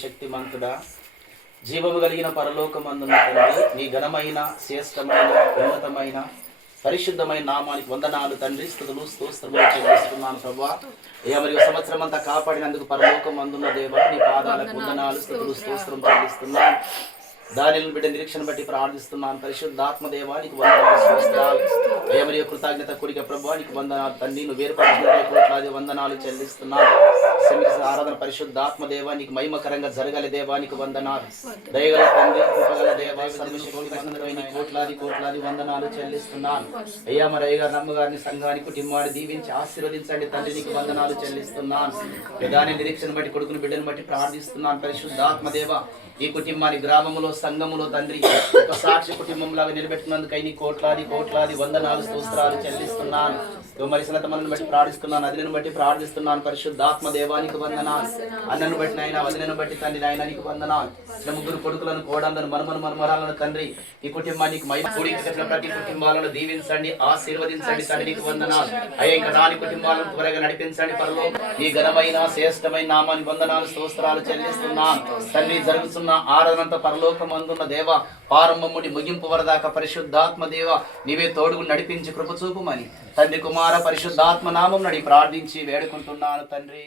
సర్వశక్తిమంతుడా, జీవము కలిగిన పరలోకమందున్న తండ్రి, నీ ఘనమైన శ్రేష్టమైన ఉన్నతమైన పరిశుద్ధమైన నామానికి వందనాలు తండ్రి. స్తుతులు స్తోత్రములు చెల్లిస్తున్నాను ప్రభువా. మరియు సంవత్సరం అంతా కాపాడినందుకు పరలోకమందున్న దేవా, నీ పాదాలకు వందనాలు స్తుతులు స్తోత్రం చెల్లిస్తున్నాను. దానిని బిడ్డ నిరీక్షణ బట్టి ప్రార్థిస్తున్నాను. పరిశుద్ధాత్మ దేవానికి వందనాలు స్తోత్రాలు. మరియు కృతజ్ఞత కూడిక ప్రభువానికి వందనాలు తండ్రి. నువ్వు వేరుపరిచిన కోట్లాది వందనాలు చెల్లిస్తున్నాను. ఆరాధన పరిశుద్ధాత్మ దేవానికి మహిమకరంగా జరగల దేవానికి వందనాలు. దయగల తండ్రి, కృపగల దేవా, సర్వశక్తిమంతుడైన కోట్లాది కోట్లాది వందనాలు చెల్లిస్తున్నాను. అయ్యా మరి అయ్యగారు నమ్మగారిని సంఘాన్ని కుటుంబాన్ని దీవించి ఆశీర్వదించండి తండ్రి, నీకు వందనాలు చెల్లిస్తున్నాను. దాని నిరీక్షణ బట్టి కొడుకుని బిడ్డను బట్టి ప్రార్థిస్తున్నాను. పరిశుద్ధాత్మ దేవ, ఈ కుటుంబాన్ని గ్రామంలో సంఘములో తండ్రి ఒక సాక్షి కుటుంబంలాగా నిలబెట్టినందుకై నీ కోట్లాది కోట్లాది వందనాలు స్తోత్రాలు చెల్లిస్తున్నాను. మరి సనతమలను బట్టి ప్రార్థిస్తున్నాను, అదిలను బట్టి ప్రార్థిస్తున్నాను. పరిశుద్ధాత్మ దేవానికి వందనాలు. అన్నను బట్టి నాయన, వదినను బట్టి తండ్రి నాయన నీకు వందనాలు. ముగ్గురు కొడుకులను కోడళ్ళను మనమరాలను తండ్రి, ఈ కుటుంబానికి ప్రతి కుటుంబాలను దీవించండి, ఆశీర్వదించండి తండ్రి, నీకు వందనాలు. అయ్యా ఇంకా రాని కుటుంబాలను త్వరగా నడిపించండి. పరలో ఈ ఘనమైన శ్రేష్టమైన నామానికి వందనాలు స్తోత్రాలు చెల్లిస్తున్నాను తండ్రి. జరుగుతున్న ఆరాధనంత పరలోకమందున్న దేవ, ప్రారంభముడి ముగింపు వరదాకా పరిశుద్ధాత్మ దేవ నీవే తోడుగు నడిపించి కృప చూపుమని తండ్రి కుమార పరిశుద్ధాత్మ నామం నడి ప్రార్థించి వేడుకుంటున్నాను తండ్రి.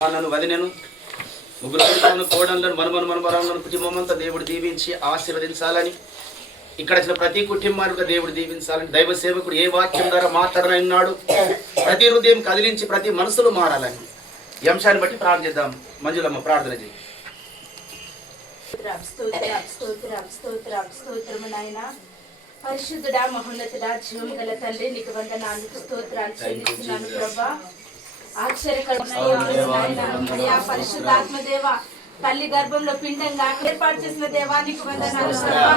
నన్ను వదినను ముగ్గురు కొడుకులను కోడళ్ళను మనమరాలను కుటుంబమంతా దేవుడు దీవించి ఆశీర్వదించాలని, ఇక్కడ వచ్చిన ప్రతి కుటుంబానికి దేవుడు దీవించాలని, దైవ సేవకుడు ఏ వాక్యం ద్వారా మాట్లాడనన్నాడు ప్రతి హృదయం కదిలించి ప్రతి మనసులో మారాలని ఈ అంశాన్ని బట్టి ప్రార్థిద్దాం. మంజులమ్మ ప్రార్థన చేయి. పరిశుద్ధుడా, మహోన్నతుడా, జీవం గల తండ్రి, నీకు వందనాలు స్తోత్రాలు చెల్లిస్తున్నాను ప్రభా. ఆశ్చర్యకరమైన పరిశుద్ధాత్మ దేవ, తల్లి గర్భంలో పిండంగా ఏర్పాటు చేసిన దేవానికి వందనాలు ప్రభా.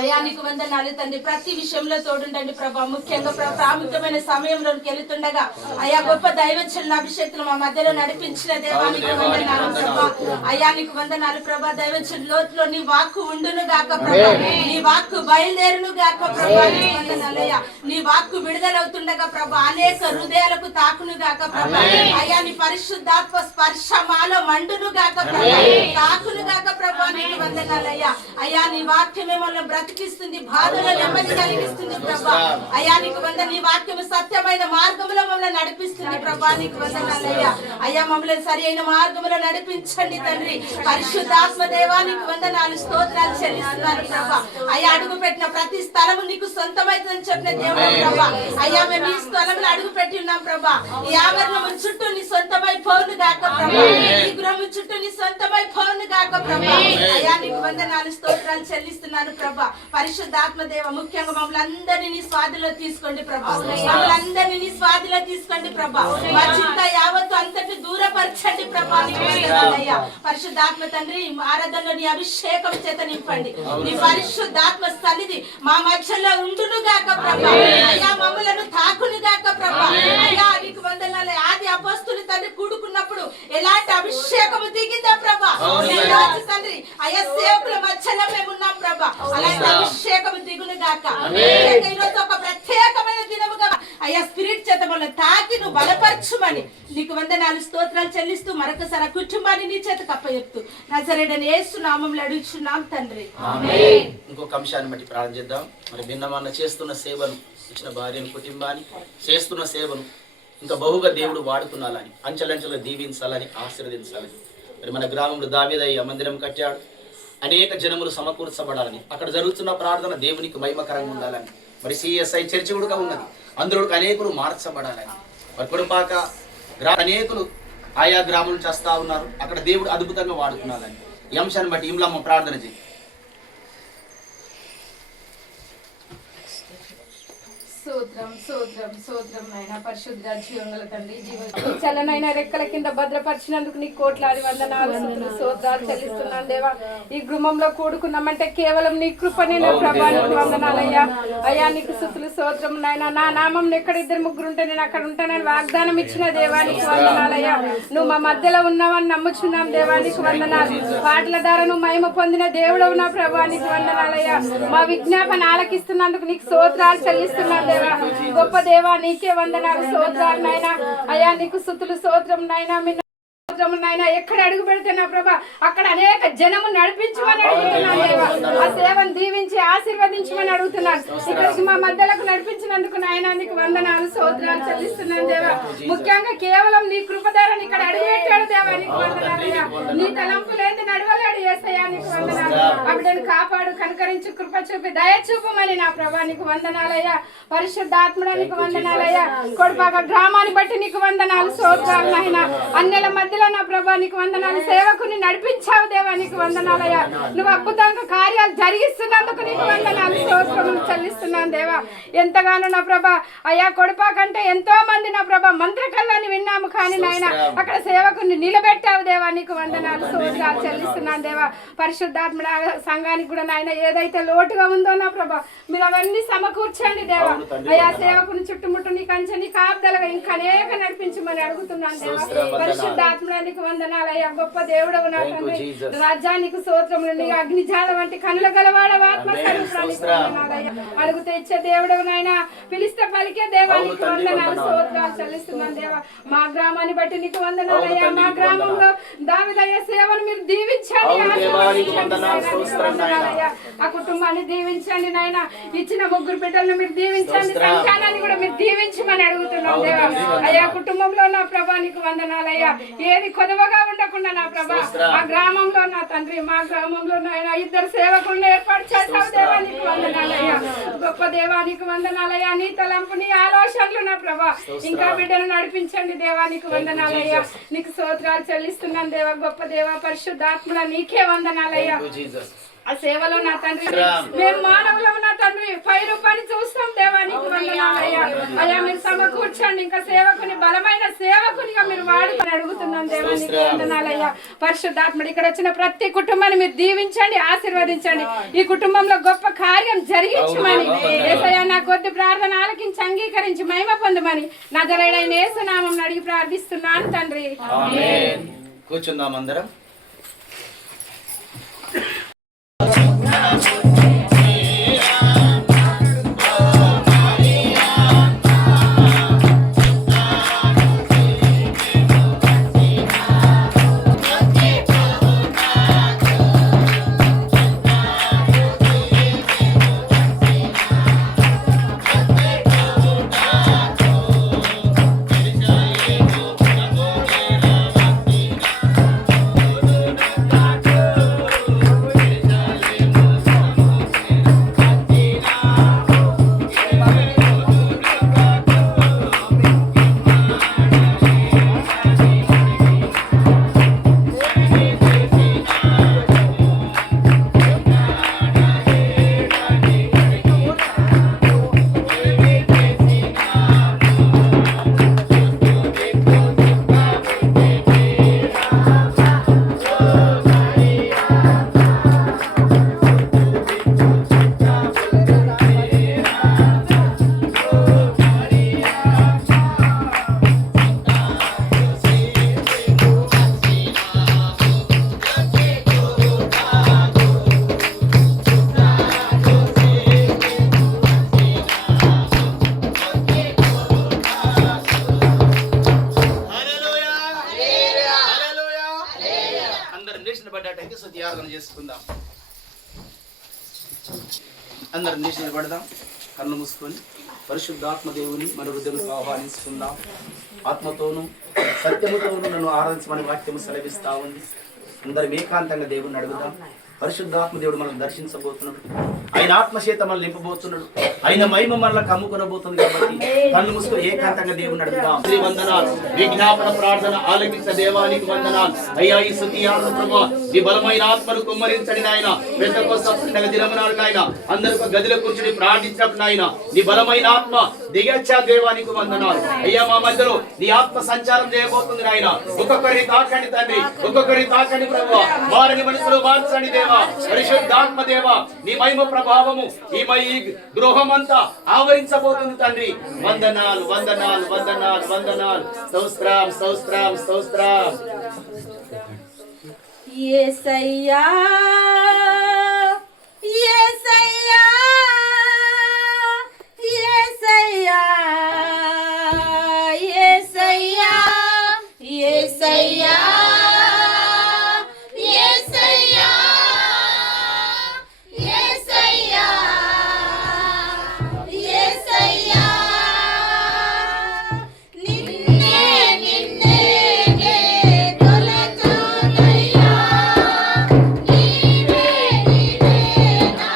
అయ్యా నీకు వందనాలు తండ్రి. ప్రతి విషయంలో తోడుండండి ప్రభా. ముఖ్యంగా ప్రాముఖ్యమైన సమయంలోకి వెళుతుండగా అయ్యా గొప్ప దైవజనుల అభిషేక్తులు మా మధ్యలో నడిపించిన దేవానికి వందనాలు ప్రభా. అయ్యా నీకు వందనాలు ప్రభా. దైవజనుల లోతులో నీ వాక్కు ఉండును గాక ప్రభా. నీ వాక్కు బయలుదేరును గాక ప్రభా. నీకు వందనాలయ్యా. నీ వాక్కు విడుదలవుతుండగా ప్రభా అనేక హృదయాలకు తాకును గాక ప్రభా. అయ్యా నీ పరిశుద్ధాత్మ స్పర్శ మాలో మండును గాక ప్రభా. తాకును గాక ప్రభా. నీకు వందనాలయ్యా. అయ్యా నీ వాక్యమే మనల్ని బ్రతికిస్తుంది, బాధలో నెమ్మది కలిగిస్తుంది ప్రభా. అయ్యా నీకు వంద. నీ వాక్యము సత్యమైన మార్గంలో మమ్మల్ని నడిపిస్తుంది ప్రభా. నీకు వందనాలయ్యా. అయ్యా మమ్మల్ని సరి అయిన మార్గంలో నడిపించండి తండ్రి. పరిశుద్ధాత్మ దేవానికి వందనాలు స్తోత్రాలు చెల్లిస్తున్నారు ప్రభా. అయ్యా అడుగు పెట్టిన ప్రతి స్థలము నీకు సొంతమైతుందని చెప్పిన దేవుడు ప్రభా. అయ్యా మేము ఈ స్థలంలో అడుగు పెట్టి ఉన్నాం ప్రభా. ఈ ఆవరణము చుట్టూ నీ సొంతమై పౌను గాక ప్రభా. ఈ గృహము చుట్టూ నీ సొంతమై పౌను గాక ప్రభా. అయ్యా నీకు వందనాలు స్తోత్రాలు చెల్లిస్తున్నాను ప్రభా. పరిశుద్ధాత్మ దేవ ముఖ్యంగా మమ్మల్ని అందరినీ నీ స్వాధిలో తీసుకోండి ప్రభా. మమ్మల్ని అందరినీ నీ స్వాధిలో తీసుకోండి ప్రభా. మా చింత యావత్తు అంతటి దూరపరచండి ప్రభా. నీకు వందనాలయ్యా. పరిశుద్ధాత్మ తండ్రి ఆరాధనలో నీ అభిషేకం చేత నింపండి. నీ పరిశుద్ధాత్మ సన్నిధి మా మధ్యలో ఉండును గాక ప్రభా. అయ్యా మమ్మలను తాకును గాక ప్రభా. అయ్యా నీకు వందనాలు. ఆది అపోస్తులు తండ్రి కూడుకున్నప్పుడు ఎలాంటి అభిషేకము దిగిందా ప్రభా. ఈ రోజు తండ్రి అయ్యా సేవకుల మధ్యలో మేము ఉన్నాం ప్రభా. అలాంటి అభిషేకము దిగును గాక. ఈ రోజు ఒక ప్రత్యేకమైన దినముగా అయ్యా స్పిరిట్ చేత మనల్ని తాకి నువ్వు బలపరచుమని నీకు వందనాలు స్తోత్రాలు చెల్లిస్తూ మరొకసారి ఆ కుటుంబాన్ని నీ చేతకు అప్పచెప్తూ నజరేయుడైన యేసు నామములో అడుగుచున్నాం తండ్రి. ఇంకొక అంశాన్ని బట్టి ప్రార్థన చేద్దాం. మరి భిన్నమన్న చేస్తున్న సేవను, ఇచ్చిన భార్యను, కుటుంబాన్ని, చేస్తున్న సేవను ఇంకా బహుగా దేవుడు వాడుకున్నాలని, అంచెలంచెలుగా దీవించాలని, ఆశీర్వదించాలని. మరి మన గ్రామంలో దావీదయ్య మందిరం కట్టాడు. అనేక జనములు సమకూర్చబడాలని, అక్కడ జరుగుతున్న ప్రార్థన దేవునికి మహిమకరంగా ఉండాలని, మరి సిఎస్ఐ చర్చి కూడా ఉన్నది, అందులో అనేకులు మార్చబడాలని, మరి కొడుపాక అనేకులు ఆయా గ్రామం నుంచి వస్తా ఉన్నారు, అక్కడ దేవుడు అద్భుతంగా వాడుతున్నాలని. ఈ అంశాన్ని బట్టి ఇంలమ్మ ప్రార్థన చేయి. స్తోత్రం స్తోత్రం స్తోత్రం నాయన. పరిశుద్ధ జీవంగల తండ్రి, చల్లనైన రెక్కల కింద భద్రపరిచినందుకు నీకు కోట్లాది వందనాలు స్తోత్రాలు చెల్లిస్తున్నాను దేవా. ఈ గృహంలో కూడుకున్నామంటే కేవలం నీ కృపనే నా ప్రభా. నీకు వందనాలయ్యా. అయ్యా నీకు స్తుతులు స్తోత్రం నాయన. నా నామం ఎక్కడ ఇద్దరు ముగ్గురు ఉంటే నేను అక్కడ ఉంటానని వాగ్దానం ఇచ్చిన దేవా నీకు వందనాలయ్యా. నువ్వు మా మధ్యలో ఉన్నావని నమ్ముచున్నాం దేవా నీకు వందనాలు. పాటల ద్వారా నువ్వు మహిమ పొందిన దేవుడవు నా ప్రభా నీకు వందనాలయ్యా. మా విజ్ఞాపన ఆలకిస్తున్నందుకు నీకు స్తోత్రాలు చెల్లిస్తున్నాను దేవా. గొప్ప దేవా నీకే వందనాలు స్తోత్రాలు నాయన. అయ్యా నీకు స్తుతులు స్తోత్రం నాయన. నాయన ఎక్కడ అడుగు పెడితే నా ప్రభా అక్కడ అనేక జనము నడిపించమని అడుగుతున్నాను దేవా. ఆ సేవను దీవించి ఆశీర్వదించమని అడుగుతున్నాను. ఇక్కడికి మా మధ్యలకు నడిపించినందుకు నాయన నీకు వందనాలు స్తోత్రాలు చెల్లిస్తున్నాను దేవా. ముఖ్యంగా కేవలం నీ కృపధారని ఇక్కడ అడుగు పెట్టాడు దేవా నీకు వందనాలయ్యా. నీ తలంపు లేదు నడవలేడు యేసయ్యా నీకు వందనాలు. అప్పుడని కాపాడు, కనుకరించి, కృప చూపి దయ చూపమని నా ప్రభా నీకు వందనాలయ్యా. పరిశుద్ధాత్ముడా నీకు వందనాలయ్యా. కొడుపాక గ్రామాన్ని బట్టి నీకు వందనాలు స్తోత్రాలు నాయన. అన్నెల మధ్యలో నా ప్రభా నీకు వందనాలు. సేవకుని నడిపించావు దేవా నీకు వందనాలయ్యా. నువ్వు అద్భుతంగా కార్యాలు జరిగిస్తున్నందుకు నీకు వందనాలు స్తోత్రములు చెల్లిస్తున్నాను దేవా. ఎంతగానో నా ప్రభా అయ్యా కొడుపాకంటే ఎంతో మంది నా ప్రభా మంత్రకల్లాన్ని విన్నాము, కానీ నాయన అక్కడ సేవకుని నిలబెట్టావు దేవా నీకు వందనాలు స్తోత్రాలు చెల్లిస్తున్నాను దేవా. పరిశుద్ధాత్మ సంఘానికి కూడా నాయన ఏదైతే లోటుగా ఉందో నా ప్రభా మీరు అవన్నీ సమకూర్చండి దేవా. అయ్యా సేవకుని చుట్టుముట్టు నీ కంచె నీ కాపుదలుగా ఇంకా అనేక నడిపించమని అడుగుతున్నాను దేవా. పరిశుద్ధాత్మ నీకు వందనాలయ్యా. గొప్ప దేవుడవు నా తండ్రి. రాజ్యానికి స్తోత్రములు. నీ అగ్నిజాల వంటి కనుల గలవాడవు, ఆత్మస్వరూపానికి వందనాలయ్యా. అడుగుతే ఇచ్చే దేవుడవు నాయన. పిలిస్తే పలికే దేవానికి వందనాలు స్తోత్రాలు చెల్లిస్తున్నాను దేవా. మా గ్రామాన్ని బట్టి నీకు వందనాలయ్యా. మా గ్రామంలో దావీదయ్య సేవను మీరు దీవించండి, వందనాలయ్యా. ఆ కుటుంబాన్ని దీవించండి నాయన. ఇచ్చిన ముగ్గురు బిడ్డలను మీరు దీవించండి, సంతానాన్ని కూడా మీరు దీవించమని అడుగుతున్నాం దేవా. అయ్యా కుటుంబంలో నా ప్రభా నీకు వందనాలయ్యా. ఏది కొదవగా ఉండకుండా నా ప్రభా ఆ గ్రామంలో నా తండ్రి, మా గ్రామంలో నాయన ఇద్దరు సేవకులను ఏర్పాటు చేస్తావు దేవా నీకు వందనాలయ్యా. గొప్ప దేవా నీకు వందనాలయ్యా. నీ తలంపు నీ ఆలోచనలు నా ప్రభా ఇంకా బిడ్డను నడిపించండి దేవా నీకు వందనాలయ్యా. నీకు స్తోత్రాలు చెల్లిస్తున్నాను దేవా. గొప్ప దేవా పరిశుద్ధాత్మల నీకే వందనాలయ్యా. ఆ సేవలో నా తండ్రి మేము మానవులం నా తండ్రి పై రూపాన్ని చూస్తాం దేవా నీకు వందనాలయ్యా. అయ్యా మీరు సమకూర్చండి. ఇంకా సేవకుని బలమైన సేవకునిగా విధంగా మీరు వాడుకొని అడుగుతున్నాం దేవా, నీకు వందనాలయ్యా. పరిశుద్ధాత్ముడు ఇక్కడ వచ్చిన ప్రతి కుటుంబాన్ని మీరు దీవించండి, ఆశీర్వదించండి. ఈ కుటుంబంలో గొప్ప కార్యం జరిగించమని యేసయ్యా నా కొద్ది ప్రార్థన ఆలకించి అంగీకరించి మహిమ పొందమని నజరేయుడైన యేసు నామమున అడిగి ప్రార్థిస్తున్నాను తండ్రి. ఆమేన్. కూర్చుందాం అందరం. చేసుకుందాం. అందరం లేచి నిలబడదాం. కళ్ళు మూసుకొని పరిశుద్ధాత్మ దేవుని మన హృదయంలో ఆహ్వానించుకుందాం. ఆత్మతోనూ సత్యముతోనూ నన్ను ఆరాధించమని వాక్యము సెలవిస్తా ఉంది. అందరం ఏకాంతంగా దేవుని అడుగుదాం. పరిశుద్ధాత్మ దేవుడు మనం దర్శించబోతున్నాడు. ఆయన ఆత్మచేత మనల్ని నింపబోతున్నాడు. ఆయన మహిమ మనల్ని కమ్ముకొనబోతుంది. కాబట్టి కళ్ళు మూసుకొని ఏకాంతంగా దేవుని అడుగుదాం. శ్రీ వందనాలు, విజ్ఞాపన ప్రార్థన ఆలకించ దేవానికి వందనాలు. అయ్యా ఈ స్తుతి యాగం ప్రభువా, ఈ బలమైన ఆత్మను కుమ్మరించండి నాయన. పెద్ద కోసం దినమనాడు నాయన, అందరూ గదిలో కూర్చుని ప్రార్థించినప్పుడు నాయన నీ బలమైన ఆత్మ దిగచ్చా దేవానికి వందనాలు. అయ్యా మా మధ్యలో నీ ఆత్మ సంచారం చేయబోతుంది నాయన. ఒక్కొక్కరిని తాకండి తండ్రి, ఒక్కొక్కరిని తాకండి ప్రభువా. వారిని మనసులో మార్చండి దేవా. పరిశుద్ధాత్మ దేవా, నీ మహిమ ప్రభావము ఈ గృహమంతా ఆవరించబోతుంది తండ్రి. వందనాలు వందనాలు వందనాలు వందనాలు. స్తోత్రం స్తోత్రం స్తోత్రం. యేసయ్యా యేసయ్యా యేసయ్యా యేసయ్యా యేసయ్యా నీవే నీవే నా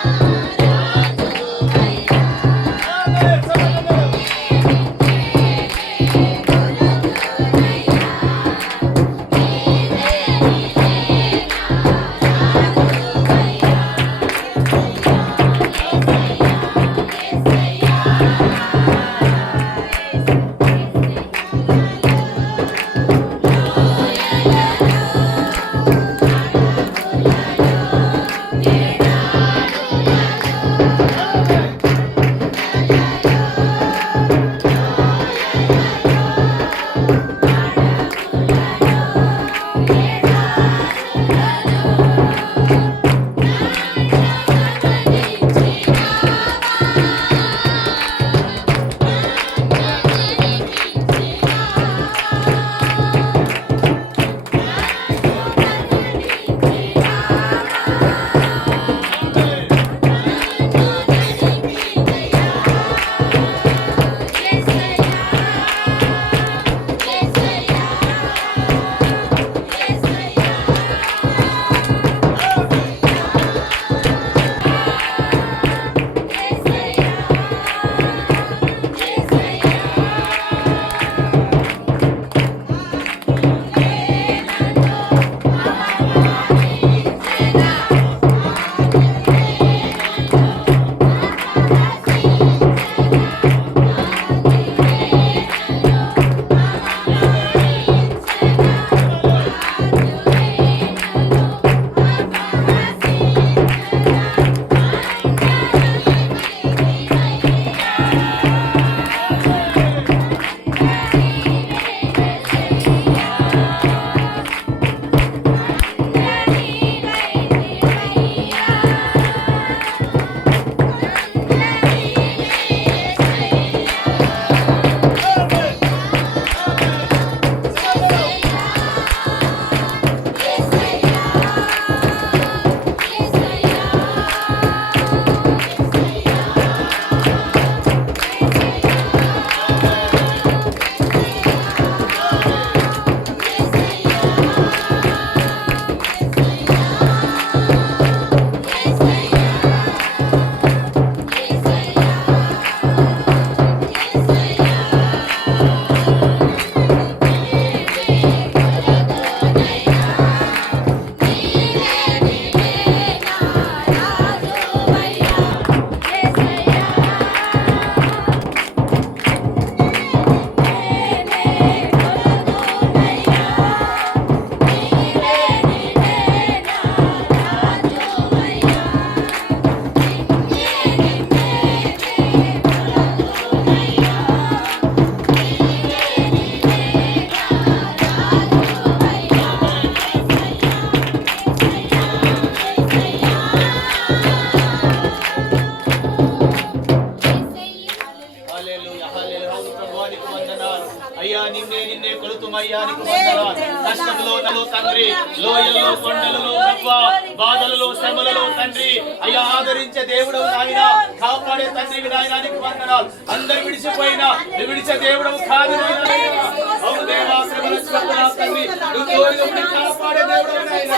అయ్యా నీకు వందనాలు. కష్టంలో తండ్రి, లోయల్లో కొండలలో ప్రభా, బాధలలో శ్రమలలో తండ్రి అయ్యా ఆదరించే దేవుడవు నాయన, కాపాడే తండ్రికి నాయన నీకు వందనాలు. అందరు విడిచిపోయినా నువ్వు విడిచే దేవుడవు కాదు నాయన. అవును దేవా, శ్రమల శ్రమల తండ్రి నువ్వు తోడుగా ఉండి కాపాడే దేవుడవు నాయన.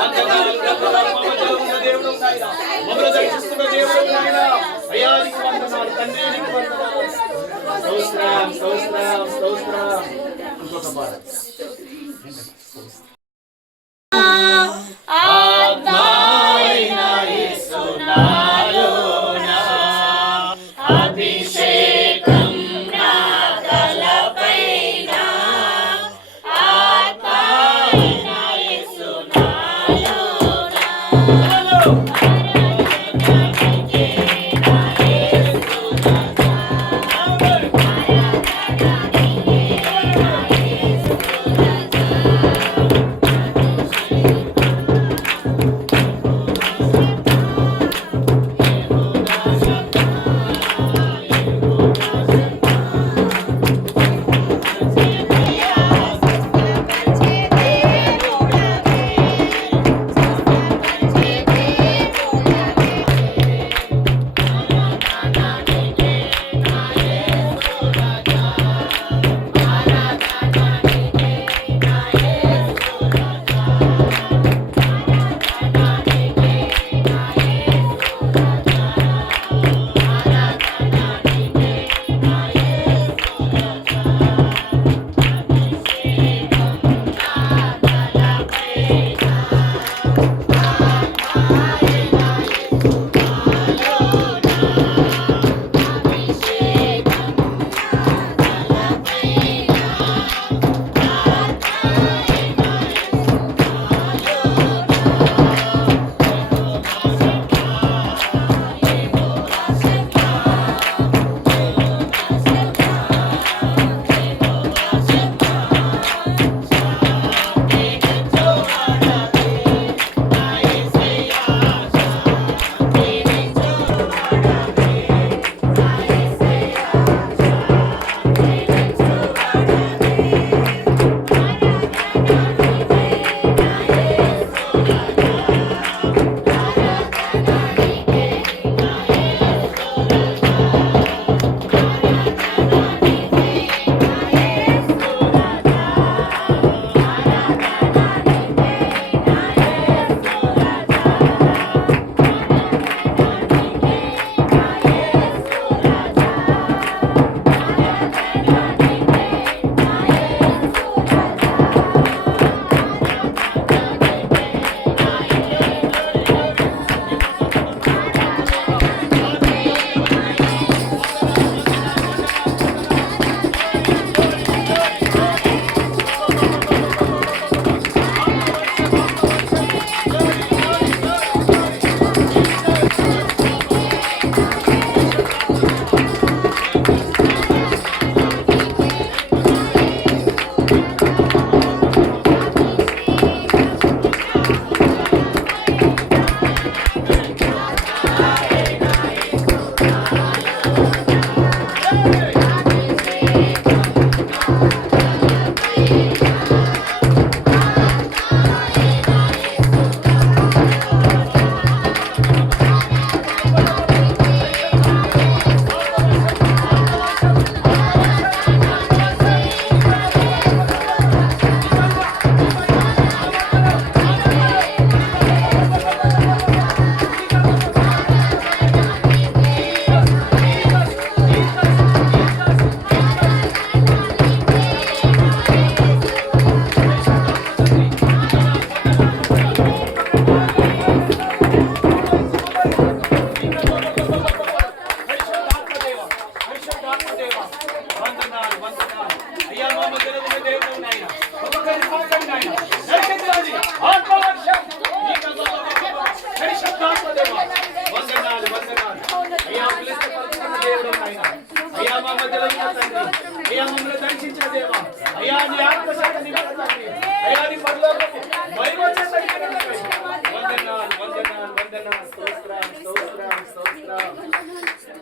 వందనాలు ప్రభా, మమ్మల్ని ఉన్న దేవుడవు నాయన, మమ్మల్ని దర్శిస్తున్న దేవుడవు నాయన. అయ్యా నీకు వందనాలు తండ్రి, నీకు వందనాలు. స్తోత్రం స్తోత్రం స్తోత్రం. ఇంకొక పాట. ఆత్మాయన యేసు నాలోన, అభిషేకం నా తలపైన. ఆత్మాయన యేసు నాలోన,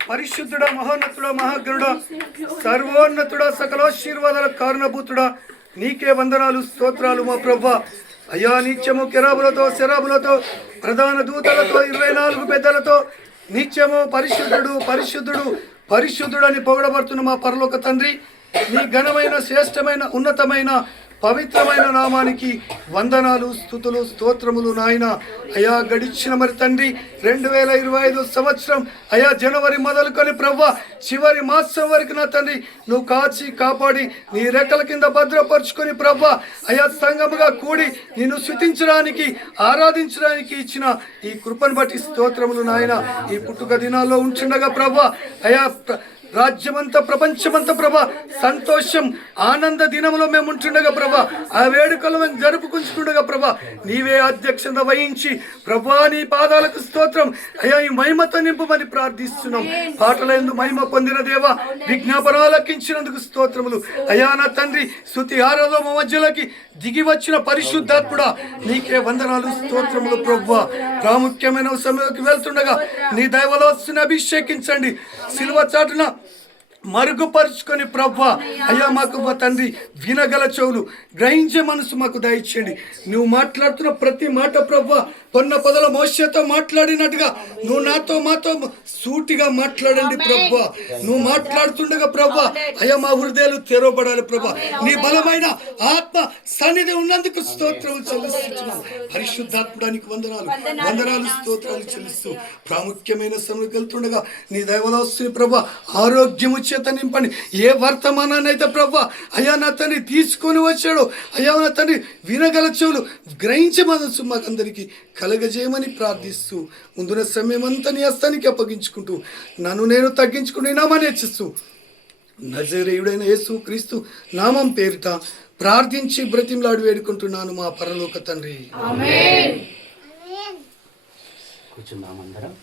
పరిశుద్ధుడ, మహోన్నతుడ, మహాగణుడ, సర్వోన్నతుడ, సకలాశీర్వాదాల కారణభూతుడ, నీకే వందనాలు స్తోత్రాలు మా ప్రభా. అయ్యా నిత్యము కెరాబులతో శరాబులతో ప్రధాన దూతలతో 24 పెద్దలతో నిత్యము పరిశుద్ధుడు పరిశుద్ధుడు పరిశుద్ధుడు అని పొగడబడుతున్న మా పరలోక తండ్రి, నీ ఘనమైన శ్రేష్టమైన ఉన్నతమైన పవిత్రమైన నామానికి వందనాలు స్తుతులు స్తోత్రములు నాయన. అయా గడిచిన మరి తండ్రి 2025 సంవత్సరం అయా జనవరి మొదలుకొని ప్రవ్వా చివరి మాసం వరకు నా తండ్రి నువ్వు కాచి కాపాడి నీ రెక్కల కింద భద్రపరుచుకొని ప్రవ్వా అయా సంఘముగా కూడి నిన్ను స్తుతించడానికి ఆరాధించడానికి ఇచ్చిన ఈ కృపను బట్టి స్తోత్రములు నాయన. ఈ పుట్టుక దినాల్లో ఉంచుండగా ప్రవ్వా అయా రాజ్యమంతా ప్రపంచమంతా ప్రభా సంతోషం ఆనంద దినములో మేము ఉంటుండగా ప్రభా ఆ వేడుకలు మేము జరుపుకుంటుండగా ప్రభా నీవే అధ్యక్షత వహించి ప్రభా నీ పాదాలకు స్తోత్రం అయ్యా ఈ మహిమతో నింపమని ప్రార్థిస్తున్నాం. పాటలందు మహిమ పొందిన దేవా విజ్ఞాపనాలకించినందుకు స్తోత్రములు అయ్యా. నా తండ్రి స్తుతి ఆరాధన మధ్యలోకి దిగి వచ్చిన పరిశుద్ధాత్ముడా నీకే వందనాలు స్తోత్రములు ప్రభువా. ప్రాముఖ్యమైన సమయంలోకి వెళ్తుండగా నీ దైవలో అభిషేకించండి. సిలువ చాటున మరుగుపరుచుకొని ప్రభా అయ్యా మాకు మా తండ్రి వినగల చెవులు గ్రహించే మనసు మాకు దయచేయండి. నువ్వు మాట్లాడుతున్న ప్రతి మాట ప్రభా పొన్న పొదల మోషతో మాట్లాడినట్టుగా నువ్వు నాతో మాతో సూటిగా మాట్లాడండి ప్రభా. నువ్వు మాట్లాడుతుండగా ప్రభా అయ్యా మా హృదయాలు తెరవబడాలి ప్రభా. నీ బలమైన ఆత్మ సన్నిధి ఉన్నందుకు స్తోత్రాలు చెల్లిస్తున్నాం. పరిశుద్ధాత్మడానికి వందనాలు వందనాలు స్తోత్రాలు చెల్లిస్తూ ప్రాముఖ్యమైన సమయంకి వెళ్తుండగా నీ దైవలో వస్తుంది ప్రభా ఆరోగ్యము చేత నింపండి. ఏ వర్తమానాన్ని అయితే ప్రభా అయ్యా నా తండ్రి తీసుకొని వచ్చాడు అయ్యా నా తండ్రి వినగల చెవులు గ్రహించే మనసు మాకందరికీ కలగజేయమని ప్రార్థిస్తూ ముందున్న సమయం అంతా నీ హస్తానికి అప్పగించుకుంటూ నన్ను నేను తగ్గించుకుని నామాన్ని హెచ్చిస్తూ నజరేయుడైన యేసు క్రీస్తు నామం పేరిట ప్రార్థించి బ్రతిమలాడి వేడుకుంటున్నాను మా పరలోక తండ్రి. కూర్చుందామందరం.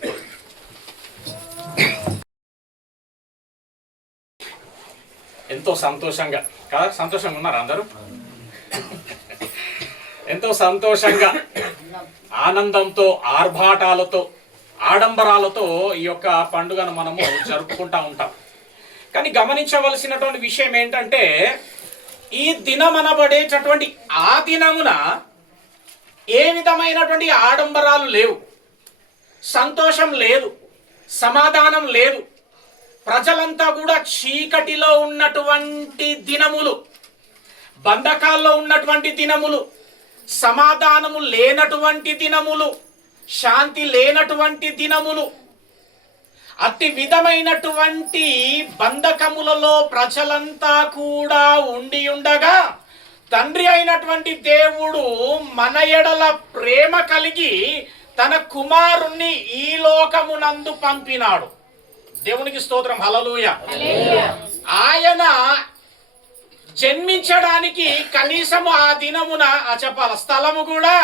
ఎంతో సంతోషంగా కదా, సంతోషంగా ఉన్నారు అందరూ? ఎంతో సంతోషంగా ఆనందంతో ఆర్భాటాలతో ఆడంబరాలతో ఈ యొక్క పండుగను మనము జరుపుకుంటా ఉంటాం. కానీ గమనించవలసినటువంటి విషయం ఏంటంటే ఈ దినమనబడేటటువంటి ఆ దినమున ఏ విధమైనటువంటి ఆడంబరాలు లేవు, సంతోషం లేదు, సమాధానం లేదు. ప్రజలంతా కూడా చీకటిలో ఉన్నటువంటి దినములు, బంధకాల్లో ఉన్నటువంటి దినములు, సమాధానము లేనటువంటి దినములు, శాంతి లేనటువంటి దినములు, అతి విధమైనటువంటి బంధకములలో ప్రజలంతా కూడా ఉండి ఉండగా తండ్రి అయినటువంటి దేవుడు మన ఎడల ప్రేమ కలిగి తన కుమారుణ్ణి ఈ లోకమునందు పంపినాడు. దేవునికి స్తోత్రం, హల్లెలూయా. ఆయన జన్మించడానికి కనీసము ఆ దినమున చెప్పాల స్థలము కూడా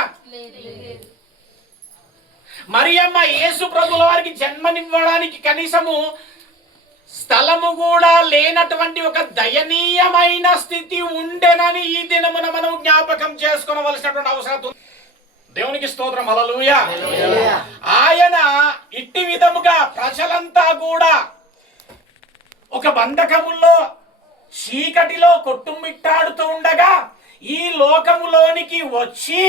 మరియమ్మ యేసు ప్రభుల వారికి జన్మనివ్వడానికి కనీసము స్థలము కూడా లేనటువంటి ఒక దయనీయమైన స్థితి ఉండెనని ఈ దినమున మనం జ్ఞాపకం చేసుకోవలసినటువంటి అవసరం ఉంది. దేవునికి స్తోత్రం, హల్లెలూయా. ఆయన ఇట్టి విధముగా ప్రజలంతా కూడా ఒక బంధకముల్లో చీకటిలో కొట్టుమిట్టాడుతూ ఉండగా ఈ లోకములోనికి వచ్చి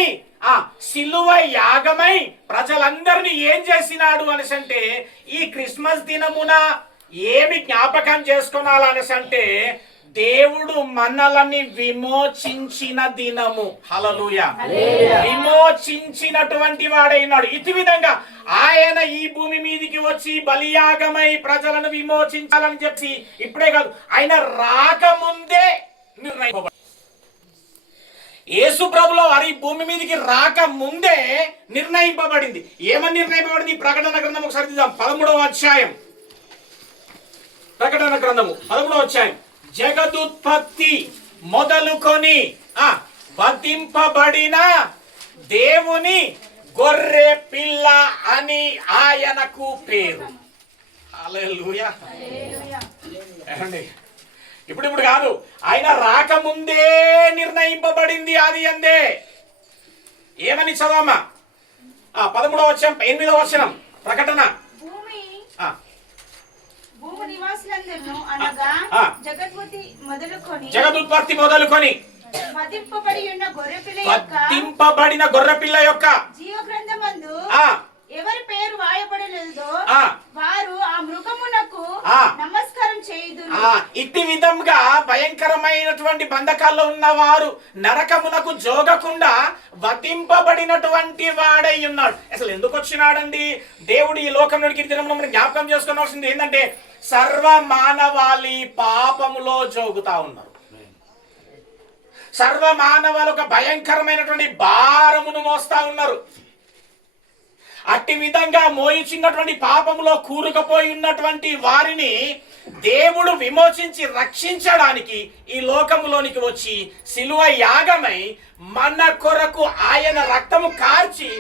సిలువ యాగమై ప్రజలందరినీ ఏం చేసినాడు అనేసి అంటే ఈ క్రిస్మస్ దినమున ఏమి జ్ఞాపకం చేసుకోవాలనేసి అంటే దేవుడు మనల్ని విమోచించిన దినము. హల్లెలూయా. విమోచించినటువంటి వాడైనాడు. ఇటు విధంగా ఆయన ఈ భూమి మీదికి వచ్చి బలియాగమై ప్రజలను విమోచించాలని చెప్పి ఇప్పుడే కాదు, ఆయన రాకముందే నిర్ణయింపబడింది. యేసు ప్రభుల వారి భూమి మీదకి రాక ముందే నిర్ణయింపబడింది. ఏమని నిర్ణయింపబడింది? ప్రకటన గ్రంథం ఒకసారి చూద్దాం. 13వ అధ్యాయం. ప్రకటన గ్రంథము 13వ అధ్యాయం. జగదుత్పత్తి మొదలుకొని వధింపబడిన దేవుని గొర్రె పిల్ల అని ఆయనకు పేరు. హల్లెలూయా. ఇప్పుడు కాదు, ఆయన రాకముందే నిర్ణయింపబడింది. అది అందే. ఏమని చదవమ్మా? 13వ అధ్యాయం 8వ వచనం. ప్రకటన. భూమి నివాసులందరూ అనగా జగదుత్పత్తి మొదలుకొని వధింపబడి ఉన్న గొర్రెపిల్ల యొక్క వధింపబడిన గొర్రెపిల్ల యొక్క జీవ గ్రంథమందు ఆ ఎవరి పేరు వాయబడలేదో ఆ వారు ఆ మృగమునకు నమస్కారం చేయుదురు. ఇట్టి విధంగా భయంకరమైనటువంటి బంధకాల్లో ఉన్నవారు నరకమునకు జోగకుండా వధింపబడినటువంటి వాడై ఉన్నాడు. అసలు ఎందుకు వచ్చినాడండి దేవుడు ఈ లోకంలోకి దినంలో మనం జ్ఞాపకం చేసుకోవాల్సింది ఏంటంటే సర్వ మానవాళి పాపములో జోగుతా ఉన్నారు. సర్వ మానవాళి ఒక భయంకరమైనటువంటి భారమును మోస్తా ఉన్నారు. అట్టి విధంగా మోయిచినటువంటి పాపములో కూరుకుపోయి ఉన్నటువంటి వారిని దేవుడు విమోచించి రక్షించడానికి ఈ లోకములోనికి వచ్చి శిలువ యాగమై మన కొరకు ఆయన రక్తము కార్చి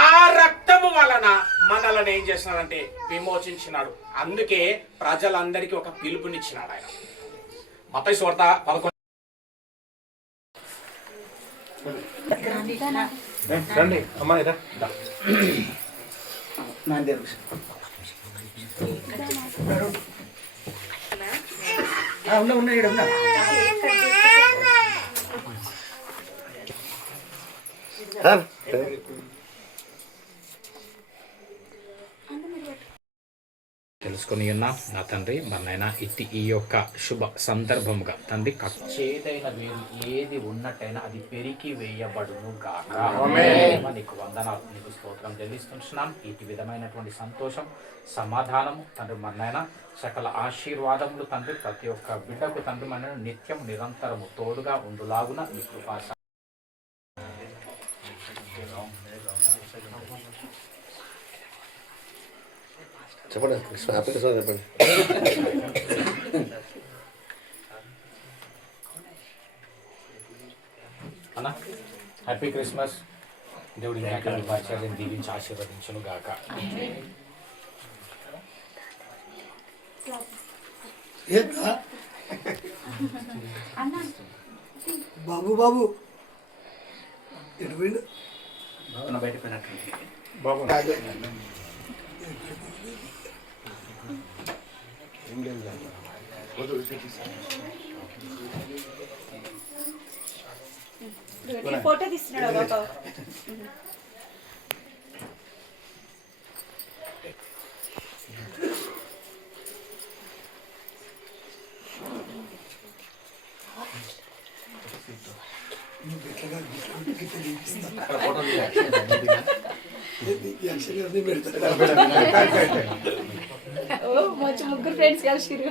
ఆ రక్తము వలన మనల్ని ఏం చేసినాడంటే విమోచించినాడు. అందుకే ప్రజలందరికీ ఒక పిలుపునిచ్చినాడు ఆయన. మత్తయి సువార్త 11. రండి అమ్మాయి రా. తెలుసుకొని ఉన్నాం నా తండ్రి మన్నైనా ఇట్టి ఈ యొక్క శుభ సందర్భముగా తండ్రి చేదైన వేరు ఏది ఉన్నట్టయినా అది పెరికి వేయబడును గాక. నీకు వందనాలు, నీకు స్తోత్రం చెల్లిస్తున్నాం. ఇటు విధమైనటువంటి సంతోషం సమాధానము తండ్రి మన్నైనా సకల ఆశీర్వాదములు తండ్రి ప్రతి ఒక్క బిడ్డకు తండ్రి మన నిత్యం నిరంతరము తోడుగా ఉండులాగున మీ కృపా చెప్పండి హ్యాపీ క్రిస్మస్ చెప్పండి. అన్న హ్యాపీ క్రిస్మస్. దేవుడి పరిచయం దీవించి ఆశీర్వదించును గాక. బాబు బాబు ఎటు పోయిండు? బయట పోయినట్టు బాబు ఫోటో తీస్తున్నాడు బాబా. మంచి ముగ్గురు ఫ్రెండ్స్ కలిసిరు.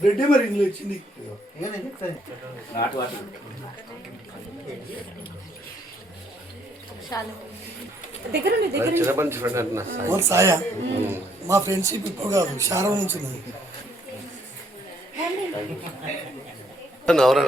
బ్రెడ్ మరి ఇంట్లో వచ్చింది. చిన్నప్పటి నుంచి ఫ్రెండ్ అంటున్నా. సాయా మా ఫ్రెండ్షిప్ ఇప్పుడు కాదు, శారం నుంచి ఉన్నది. నవరా